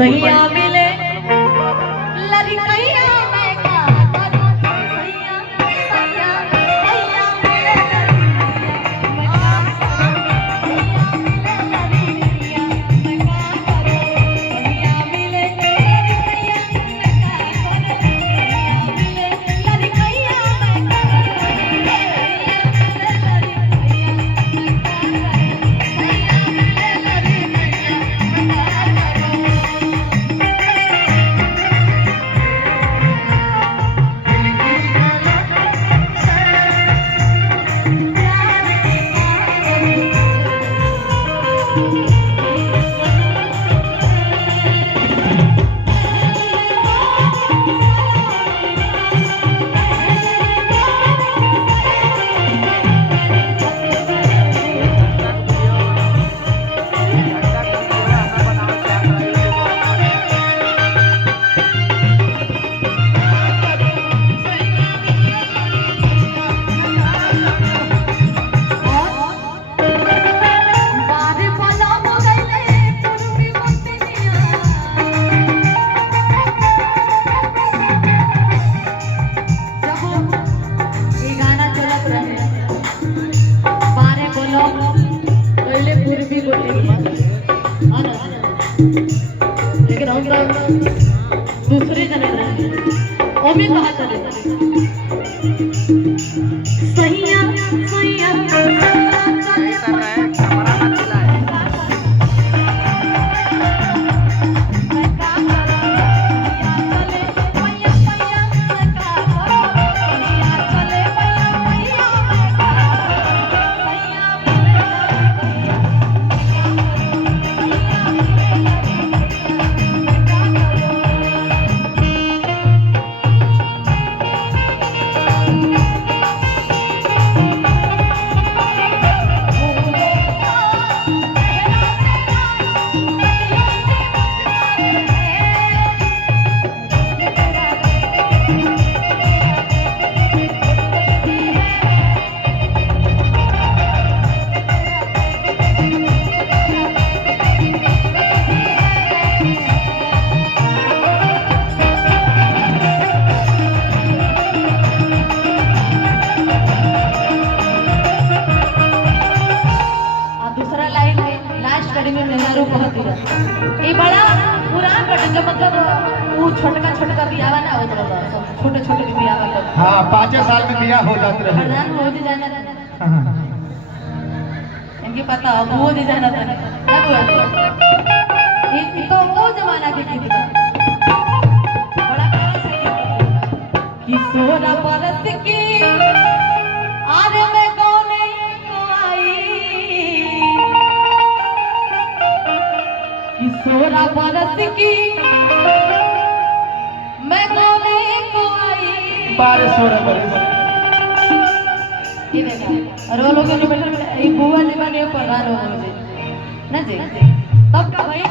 सैया मिले लड़कैया मैं का करूं सैया सैया सैया मिले लड़कैया मैं का करूं सैया मिले लड़कैया मैं का करूं सैया मिले लड़कैया मैं का लेकिन हम दूसरे जने ओमे कहा चले सैया सैया ये बड़ा पुरान बटन जो मतलब वो छोटका छोटका बियाह ना होत रहा छोटे छोटे बियाह वाला हां 5 साल में बियाह हो जात रहे प्रधान हो जी जाना इनके पता हो जी जाना था ना ये तो वो जमाना के गीत था बड़ा प्यारा सा किशोरा परत की आरे में गाने को आई किशोरा बरस की मैं गाने को आई 12 बरस ये देखा और वो लोग ने बैठे ये बुआ जी बने पर ना जी ना जी तब का भाई